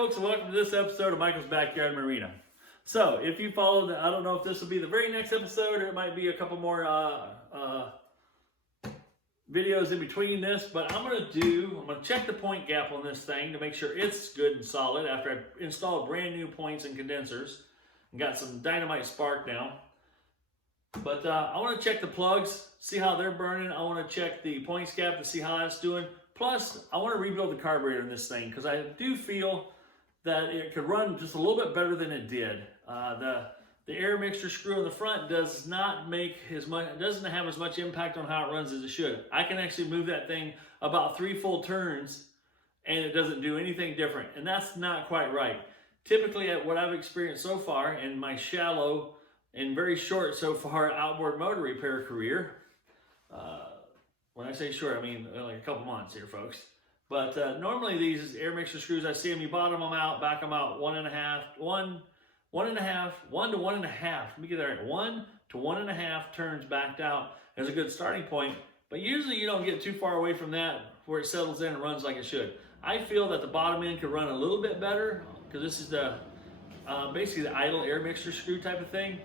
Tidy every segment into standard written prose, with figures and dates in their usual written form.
folks, and welcome to this episode of Michael's Backyard Marina. So, if you followed, I don't know if this will be the very next episode or it might be a couple more videos in between this, but I'm going to check the point gap on this thing to make sure it's good and solid after I installed brand new points and condensers and got some dynamite spark now. But I want to check the plugs, see how they're burning. I want to check the points gap to see how that's doing. Plus, I want to rebuild the carburetor in this thing because I do feel that it could run just a little bit better than it did. The air mixture screw in the front does not make as much, doesn't have as much impact on how it runs as it should. I can actually move that thing about 3 full turns and it doesn't do anything different, and that's not quite right. Typically, at what I've experienced so far in my shallow and very short so far outboard motor repair career, when I say short, I mean like a couple months here, folks. But normally these air mixture screws, I see them, you bottom them out, back them out 1.5, 1 to 1.5. Let me get that right. 1 to 1.5 turns backed out as a good starting point. But usually you don't get too far away from that where it settles in and runs like it should. I feel that the bottom end could run a little bit better because this is the basically the idle air mixture screw type of thing.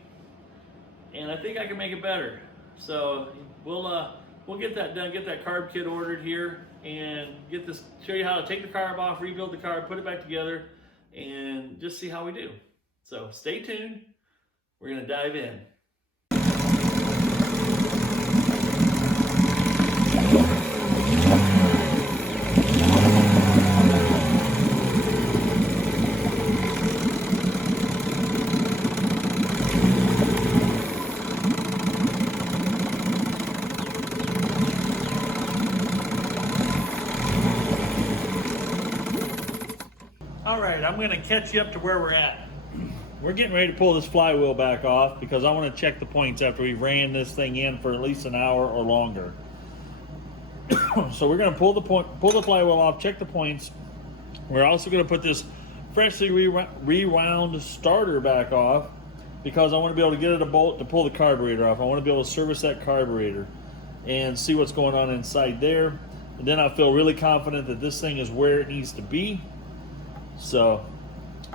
And I think I can make it better. So we'll get that done, get that carb kit ordered here, and get this, show you how to take the carb off, rebuild the carb, put it back together, and just see how we do. So stay tuned. We're gonna dive in. All right, I'm gonna catch you up to where we're at. We're getting ready to pull this flywheel back off because I want to check the points after we ran this thing in for at least an hour or longer. So we're gonna pull the flywheel off, check the points. We're also gonna put this freshly rewound starter back off because I want to be able to get it a bolt to pull the carburetor off. I want to be able to service that carburetor and see what's going on inside there. And then I feel really confident that this thing is where it needs to be. So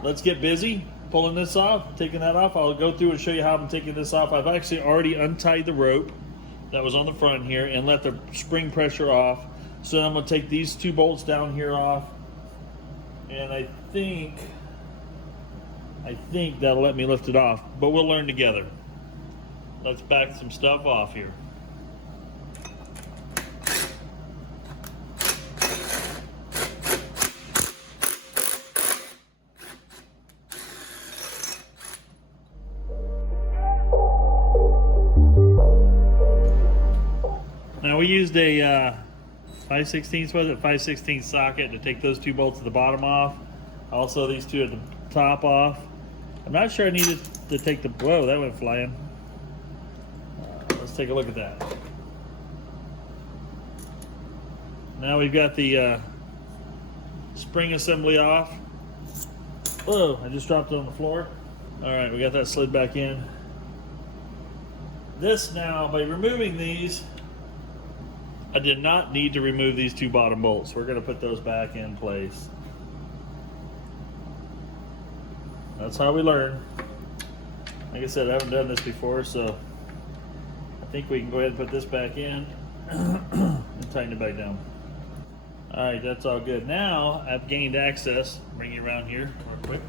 let's get busy pulling this off, taking that off. I'll go through and show you how I'm taking this off. I've actually already untied the rope that was on the front here and let the spring pressure off. So then I'm going to take these 2 bolts down here off, and I think that'll let me lift it off, but we'll learn together. Let's back some stuff off here. Now we used a 5/16, was it 5/16 socket to take those 2 bolts at the bottom off. Also these 2 at the top off. I'm not sure I needed to take the, whoa, that went flying. Let's take a look at that. Now we've got the spring assembly off. Whoa, I just dropped it on the floor. All right, we got that slid back in. This now, by removing these, I did not need to remove these 2 bottom bolts. We're gonna put those back in place. That's how we learn. Like I said, I haven't done this before, so I think we can go ahead and put this back in and tighten it back down. All right, that's all good. Now I've gained access. Bring you around here real quick.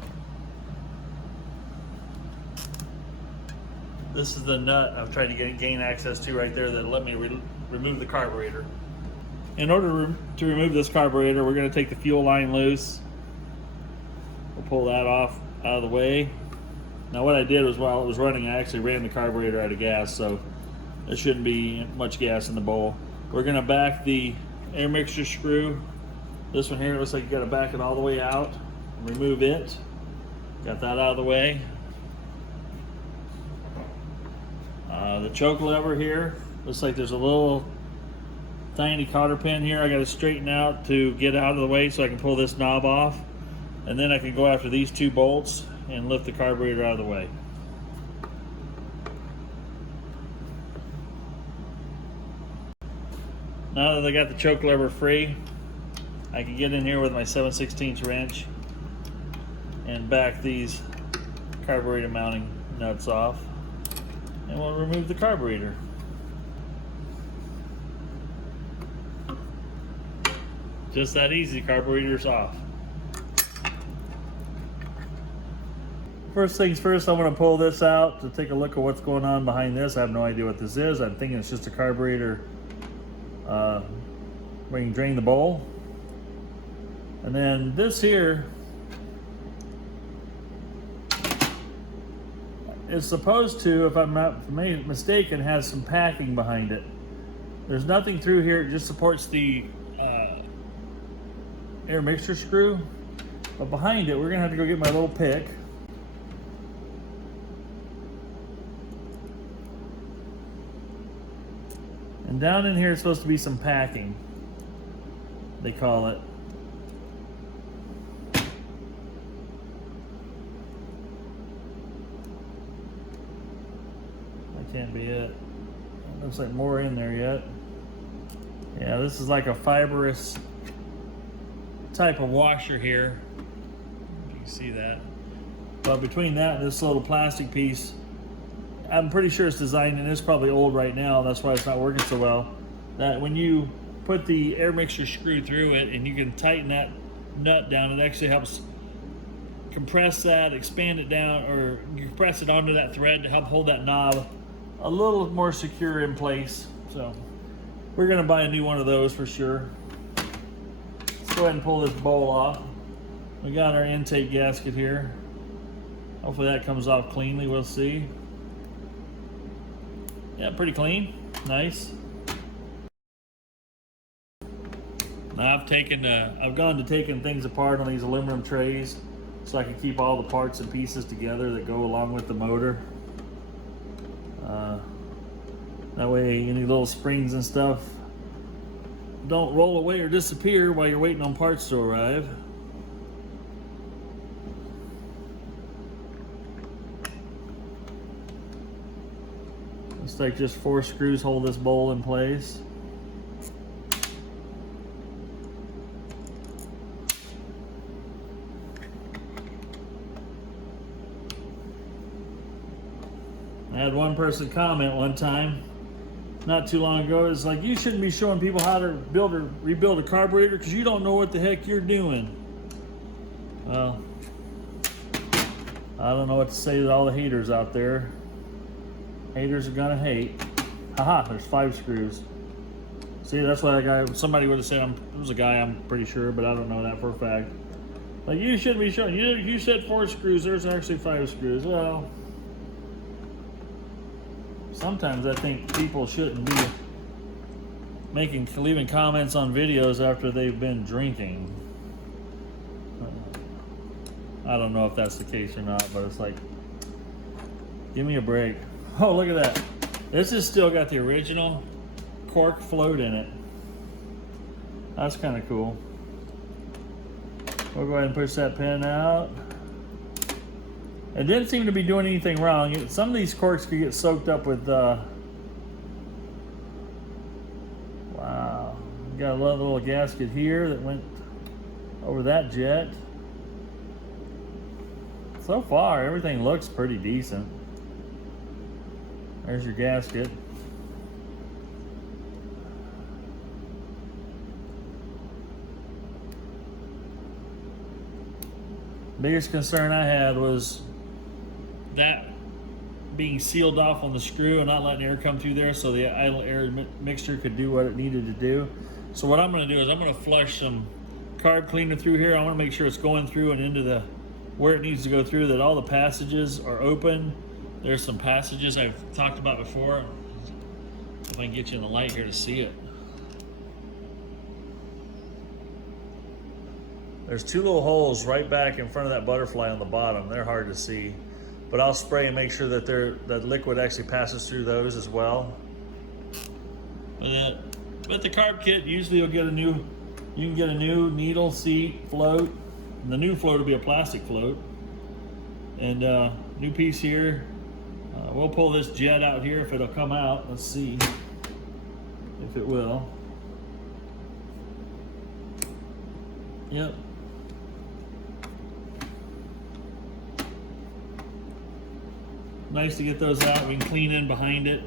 This is the nut I've tried to gain access to right there that let me remove the carburetor. In order to remove this carburetor, we're going to take the fuel line loose. We'll pull that off out of the way. Now what I did was while it was running, I actually ran the carburetor out of gas, so there shouldn't be much gas in the bowl. We're going to back the air mixture screw. This one here, it looks like you got to back it all the way out. Remove it. Got that out of the way. The choke lever here, looks like there's a little tiny cotter pin here I got to straighten out to get out of the way so I can pull this knob off, and then I can go after these 2 bolts and lift the carburetor out of the way. Now that I got the choke lever free, I can get in here with my 7/16 wrench and back these carburetor mounting nuts off, and we'll remove the carburetor. Just that easy, carburetor's off. First things first, I'm going to pull this out to take a look at what's going on behind this. I have no idea what this is. I'm thinking it's just a carburetor where you can drain the bowl. And then this here is supposed to, if I'm not mistaken, has some packing behind it. There's nothing through here. It just supports the air mixture screw. But behind it, we're going to have to go get my little pick. And down in here is supposed to be some packing, they call it. That can't be it. Looks like more in there yet. Yeah, this is like a fibrous type of washer here. You can see that. But between that and this little plastic piece, I'm pretty sure it's designed, and it's probably old right now, that's why it's not working so well, that when you put the air mixture screw through it and you can tighten that nut down, it actually helps compress that, expand it down, or you press it onto that thread to help hold that knob a little more secure in place. So we're going to buy a new one of those for sure. Let's go ahead and pull this bowl off. We got our intake gasket here. Hopefully that comes off cleanly, we'll see. Yeah, pretty clean, nice. Now I've gone to taking things apart on these aluminum trays so I can keep all the parts and pieces together that go along with the motor. That way any little springs and stuff don't roll away or disappear while you're waiting on parts to arrive. Looks like just 4 screws hold this bowl in place. I had one person comment one time, not too long ago, it's like, you shouldn't be showing people how to build or rebuild a carburetor because you don't know what the heck you're doing. Well, I don't know what to say to all the haters out there. Haters are gonna hate. Haha, there's 5 screws. See, that's why that guy, somebody would have said, it was a guy, I'm pretty sure, but I don't know that for a fact. Like, you shouldn't be showing, you said 4 screws, there's actually 5 screws. Well, sometimes I think people shouldn't be leaving comments on videos after they've been drinking. I don't know if that's the case or not, but it's like, give me a break. Oh, look at that. This has still got the original cork float in it. That's kind of cool. We'll go ahead and push that pin out. It didn't seem to be doing anything wrong. Some of these corks could get soaked up with, wow. Got a little gasket here that went over that jet. So far, everything looks pretty decent. There's your gasket. Biggest concern I had was that being sealed off on the screw and not letting air come through there so the idle air mixture could do what it needed to do. So what I'm going to do is I'm going to flush some carb cleaner through here. I want to make sure it's going through and into where it needs to go through, that all the passages are open. There's some passages I've talked about before. If I can get you in the light here to see it. There's 2 little holes right back in front of that butterfly on the bottom. They're hard to see, but I'll spray and make sure that that liquid actually passes through those as well. But the carb kit, usually you can get a new needle seat float, and the new float will be a plastic float, and new piece here. We'll pull this jet out here if it'll come out. Let's see if it will. Yep. Nice to get those out. We can clean in behind it.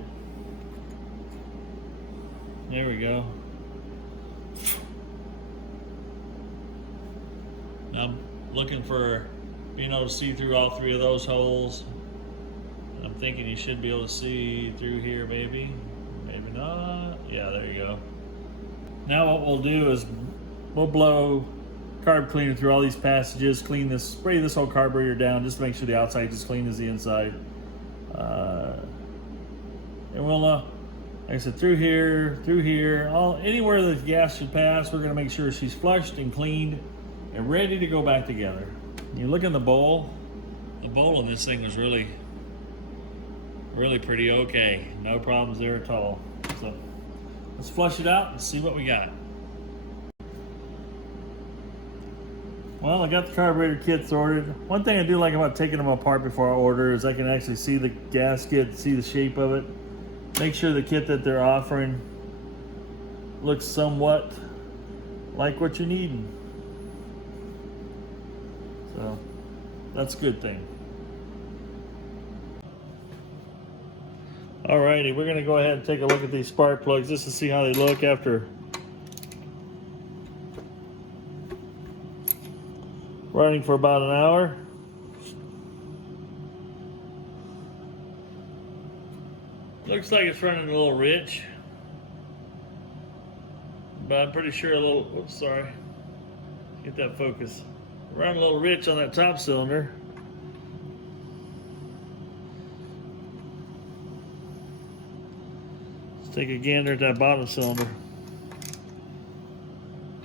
There we go. I'm looking for being able to see through all three of those holes. I'm thinking you should be able to see through here, maybe. Maybe not. Yeah, there you go. Now what we'll do is we'll blow carb cleaner through all these passages, spray this whole carburetor down just to make sure the outside is as clean as the inside. And we'll, like I said, through here, anywhere the gas should pass, we're gonna make sure she's flushed and cleaned and ready to go back together. You look in the bowl of this thing was really pretty okay. No problems there at all. So let's flush it out and see what we got. Well, I got the carburetor kits ordered. One thing I do like about taking them apart before I order is I can actually see the gasket, see the shape of it. Make sure the kit that they're offering looks somewhat like what you're needing. So that's a good thing. Alrighty, we're gonna go ahead and take a look at these spark plugs just to see how they look after running for about an hour. Looks like it's running a little rich, but I'm pretty sure a little, whoops, sorry. Get that focus. Running a little rich on that top cylinder. Let's take a gander at that bottom cylinder.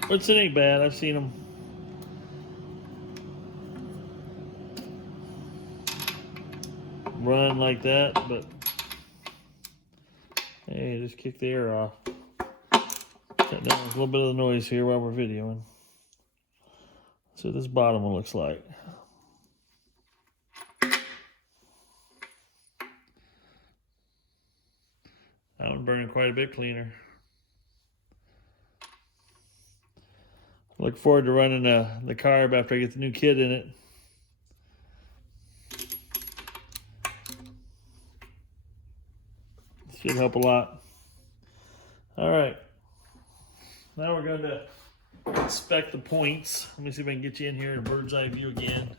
Which it ain't bad, I've seen them run like that, but hey, just kick the air off. Cut down a little bit of the noise here while we're videoing. That's what this bottom one looks like. That one burning quite a bit cleaner. Look forward to running the carb after I get the new kit in it. Should help a lot. All right. Now we're going to inspect the points. Let me see if I can get you in here in a bird's eye view again.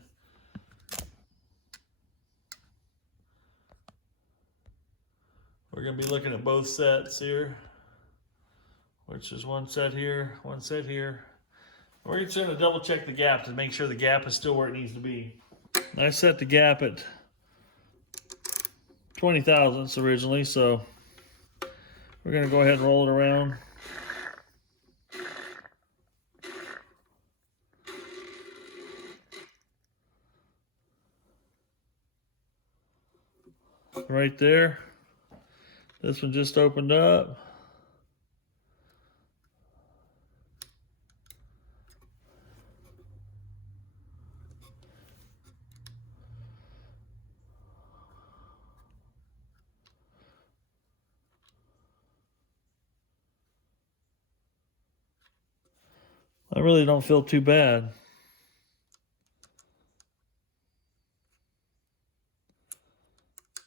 We're going to be looking at both sets here, which is one set here, one set here. We're just going to double check the gap to make sure the gap is still where it needs to be. I set the gap at 20 thousandths originally, so we're going to go ahead and roll it around. Right there. This one just opened up. I really don't feel too bad.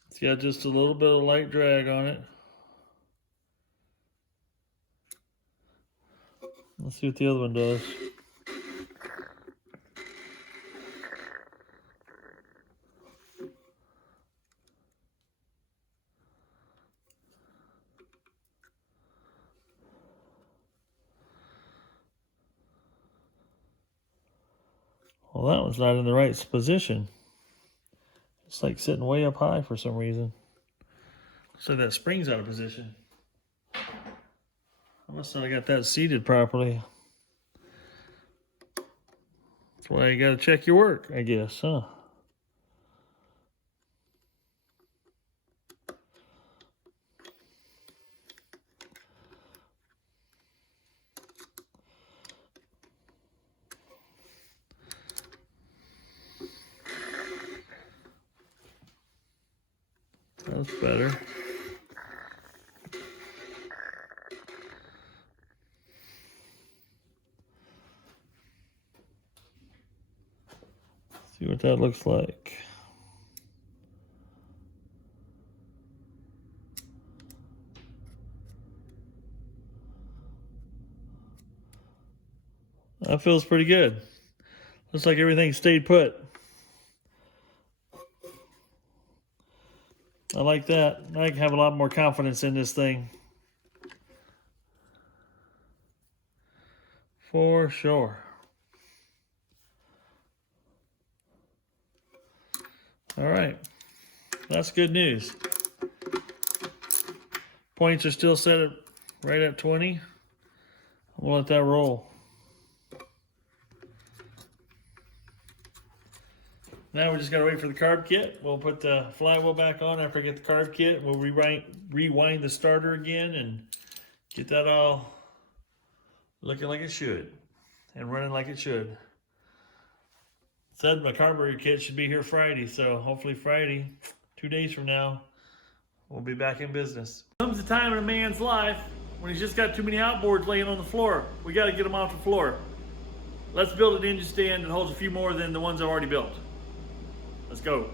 It's got just a little bit of light drag on it. Let's see what the other one does. Well, that one's not in the right position. It's like sitting way up high for some reason. So that spring's out of position. I must not have got that seated properly. That's why you gotta check your work, I guess, huh? That's better. See what that looks like. That feels pretty good. Looks like everything stayed put. I like that. I have a lot more confidence in this thing. For sure. All right. That's good news. Points are still set at right at 20. We'll let that roll. Now we just gotta wait for the carb kit. We'll put the flywheel back on after I get the carb kit. We'll rewind the starter again and get that all looking like it should and running like it should. Said my carburetor kit should be here Friday, so hopefully Friday, 2 days from now, we'll be back in business. Comes a time in a man's life when he's just got too many outboards laying on the floor. We gotta get them off the floor. Let's build an engine stand that holds a few more than the ones I've already built. Let's go.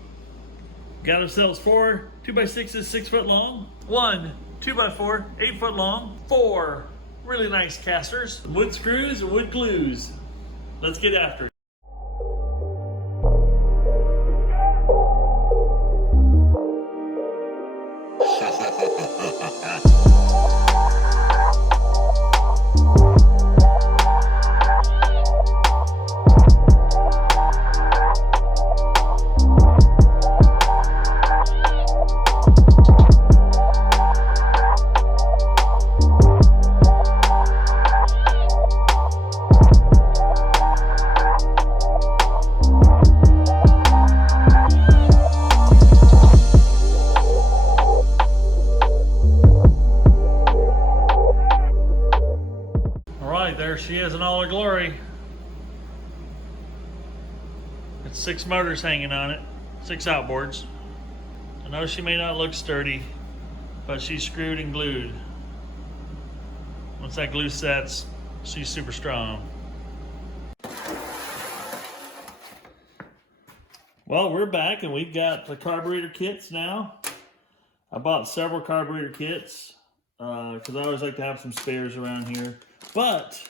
Got ourselves 4 2x6s 6 foot long, 1 2x4 8 foot long, 4 really nice casters, wood screws and wood glues. Let's get after it. There she is in all her glory. It's 6 motors hanging on it, 6 outboards. I know she may not look sturdy, but she's screwed and glued. Once that glue sets, she's super strong. Well, we're back and we've got the carburetor kits now. I bought several carburetor kits because I always like to have some spares around here. But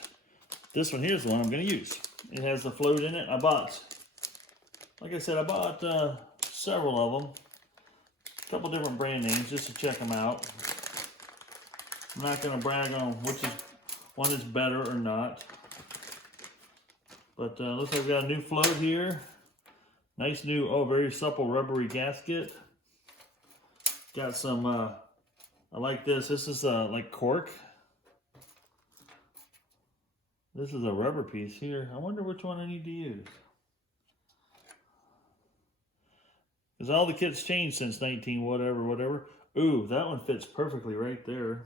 this one here is the one I'm going to use. It has the float in it. I bought, like I said, I bought several of them. A couple different brand names just to check them out. I'm not going to brag on which one is better or not. But looks like we've got a new float here. Nice new, very supple rubbery gasket. Got some, I like this. This is like cork. This is a rubber piece here. I wonder which one I need to use. Because all the kits changed since 19 whatever. Ooh, that one fits perfectly right there.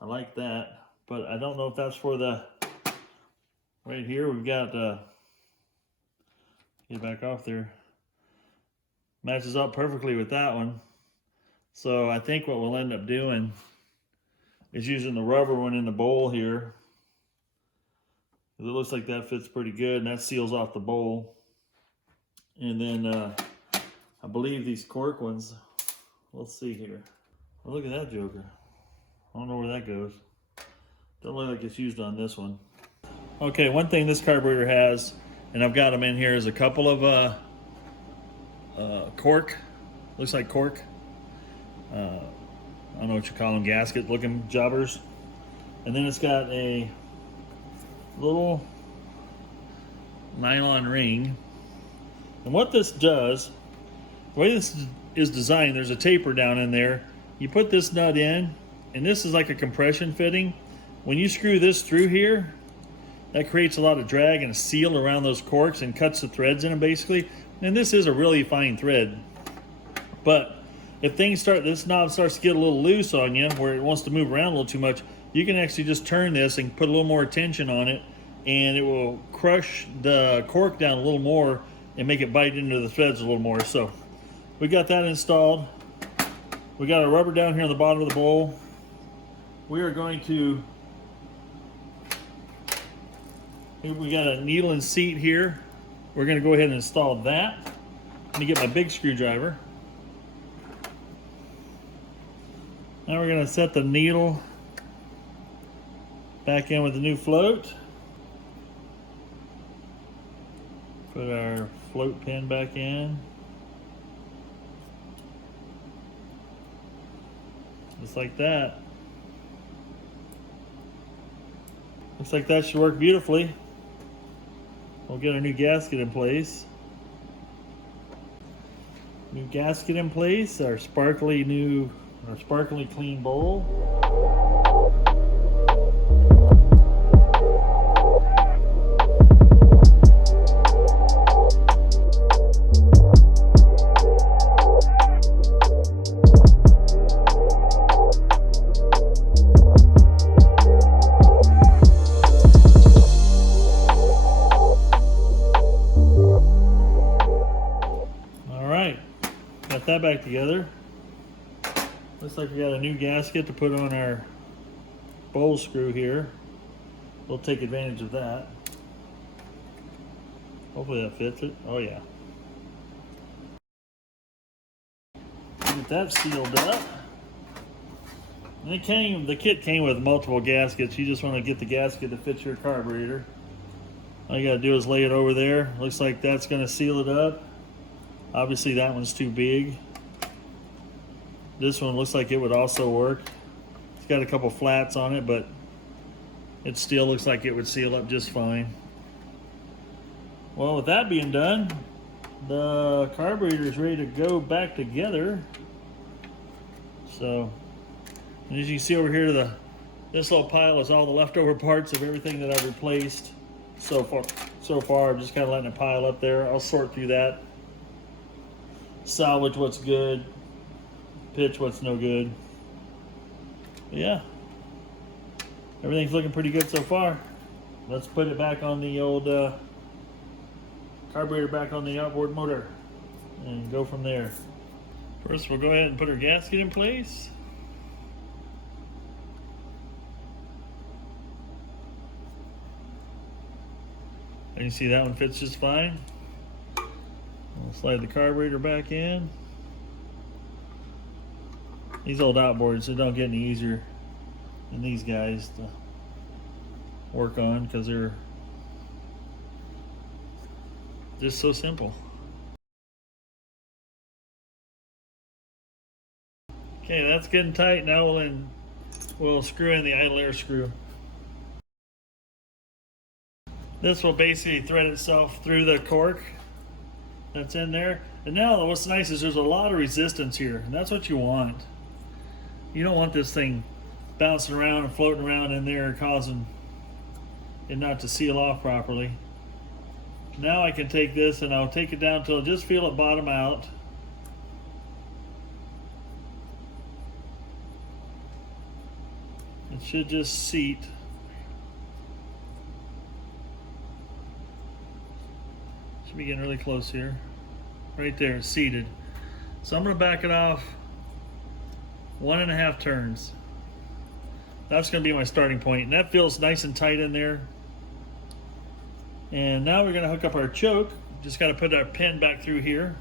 I like that. But I don't know if that's for the... Right here we've got... Get back off there. Matches up perfectly with that one. So I think what we'll end up doing is using the rubber one in the bowl here. It looks like that fits pretty good, and that seals off the bowl. And then I believe these cork ones, let's see here. Well, look at that joker. I don't know where that goes. Don't look like it's used on this one. Okay, one thing this carburetor has, and I've got them in here, is a couple of cork. Looks like cork. I don't know what you call them, gasket looking jobbers. And then it's got a little nylon ring. And what this does, the way this is designed, there's a taper down in there. You put this nut in, and this is like a compression fitting. When you screw this through here, that creates a lot of drag and a seal around those corks and cuts the threads in them basically. And this is a really fine thread. But if this knob starts to get a little loose on you, where it wants to move around a little too much, you can actually just turn this and put a little more tension on it, and it will crush the cork down a little more and make it bite into the threads a little more. So we got that installed. We got our rubber down here on the bottom of the bowl. We are going to, we got a needle and seat here. We're going to go ahead and install that. Let me get my big screwdriver. Now we're going to set the needle back in with the new float. Put our float pin back in. Just like that. Looks like that should work beautifully. We'll get our new gasket in place. New gasket in place, our sparkly clean bowl. Got that back together. Looks like we got a new gasket to put on our bowl screw here. We'll take advantage of that. Hopefully that fits it. Oh yeah. Get that sealed up. And the kit came with multiple gaskets. You just want to get the gasket that fits your carburetor. All you gotta do is lay it over there. Looks like that's gonna seal it up. Obviously that one's too big. This one looks like it would also work. It's got a couple flats on it, but it still looks like it would seal up just fine. Well, with that being done, the carburetor is ready to go back together. So, and as you can see over here, this little pile is all the leftover parts of everything that I've replaced so far. I'm just kind of letting it pile up there. I'll sort through that. Salvage what's good, pitch what's no good. But yeah, everything's looking pretty good so far. Let's put it back on the old carburetor, back on the outboard motor, and go from there. First, we'll go ahead and put our gasket in place. And you see that one fits just fine. We'll slide the carburetor back in. These old outboards, they don't get any easier than these guys to work on because they're just so simple. Okay, that's getting tight. Now we'll screw in the idle air screw. This will basically thread itself through the cork that's in there. And now what's nice is there's a lot of resistance here, and that's what you want. You don't want this thing bouncing around and floating around in there, causing it not to seal off properly. Now I can take this and I'll take it down till I just feel it bottom out. It should just seat. Should be getting really close here. Right there, seated. So I'm gonna back it off 1.5 turns. That's gonna be my starting point, and that feels nice and tight in there. And now we're gonna hook up our choke. Just gotta put our pin back through here.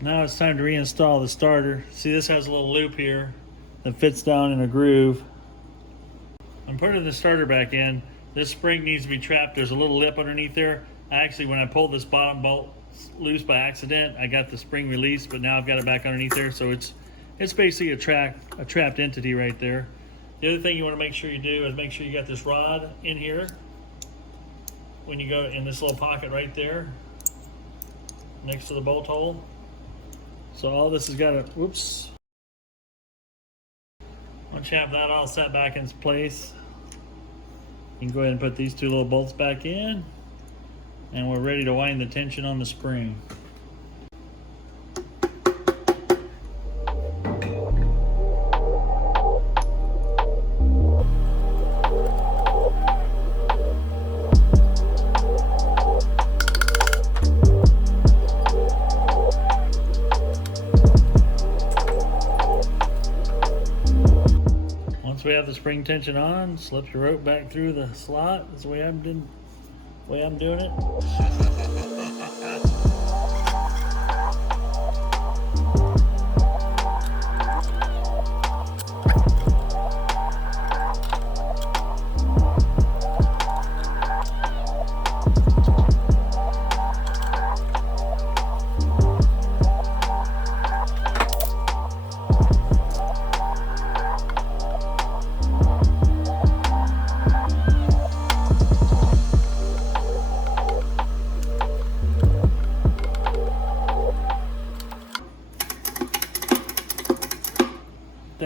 Now it's time to reinstall the starter. See, this has a little loop here that fits down in a groove. I'm putting the starter back in. This spring needs to be trapped. There's a little lip underneath there. Actually, when I pulled this bottom bolt loose by accident, I got the spring released, but now I've got it back underneath there. So it's basically a trapped entity right there. The other thing you want to make sure you do is make sure you got this rod in here. When you go in this little pocket right there, next to the bolt hole. So all this has got to, whoops. Once you have that all set back in place, you can go ahead and put these two little bolts back in, and we're ready to wind the tension on the spring. We have the spring tension on, slip your rope back through the slot. That's the way I'm doing it.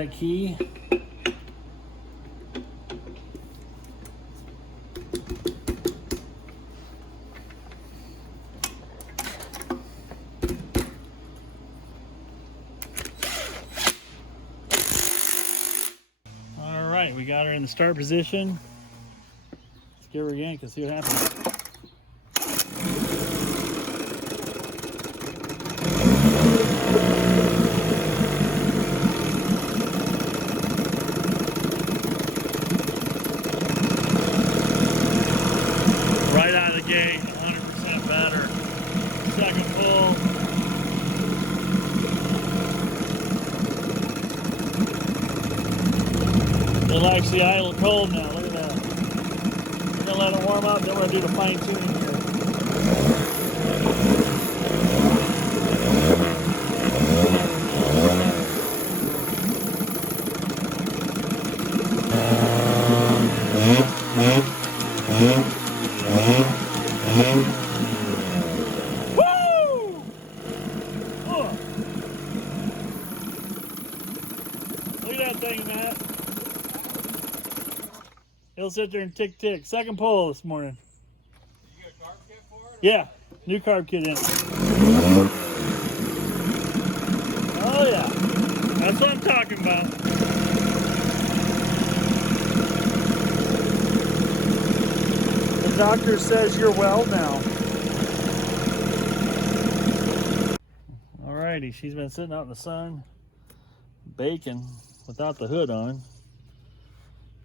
that key. All right, we got her in the start position. Let's give her a yank and see what happens. Right out of the gate, 100% better. Second pull. It likes the idle cold now, look at that. We're gonna let it warm up, then we're gonna do the fine tuning here. Woo! Oh. Look at that thing, Matt. He'll sit there and tick tick. Second pull this morning. You got a carb kit for it? Yeah, new carb kit in. Oh yeah, that's what I'm talking about. The doctor says you're well now. Alrighty, she's been sitting out in the sun, baking without the hood on.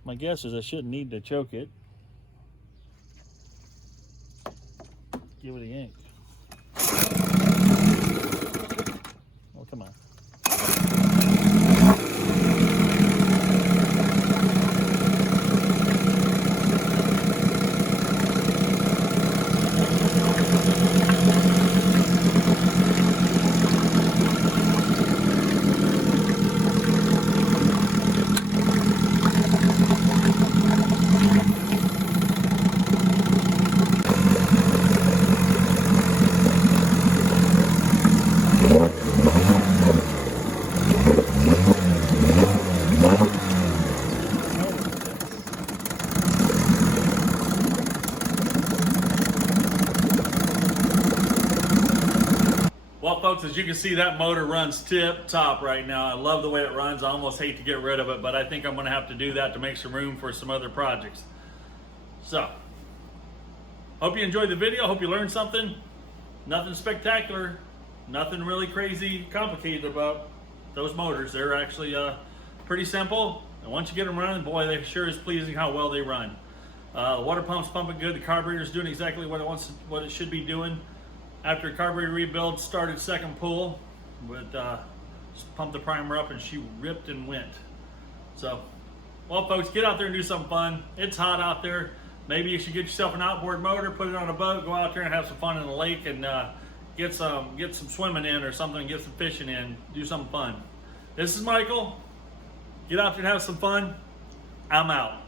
My guess is I shouldn't need to choke it. Give it a yank. Oh, come on. Well, folks, as you can see, that motor runs tip top right now. I love the way it runs. I almost hate to get rid of it, but I think I'm going to have to do that to make some room for some other projects. So, hope you enjoyed the video. Hope you learned something. Nothing spectacular. Nothing really crazy complicated about those motors. They're actually pretty simple. And once you get them running, boy, they sure is pleasing how well they run. The water pump's pumping good. The carburetor's doing exactly what it should be doing. After carburetor rebuild, started second pull, but just pumped the primer up and she ripped and went. So, well, folks, get out there and do something fun. It's hot out there. Maybe you should get yourself an outboard motor, put it on a boat, go out there and have some fun in the lake, and get some swimming in or something, get some fishing in, do something fun. This is Michael. Get out there and have some fun. I'm out.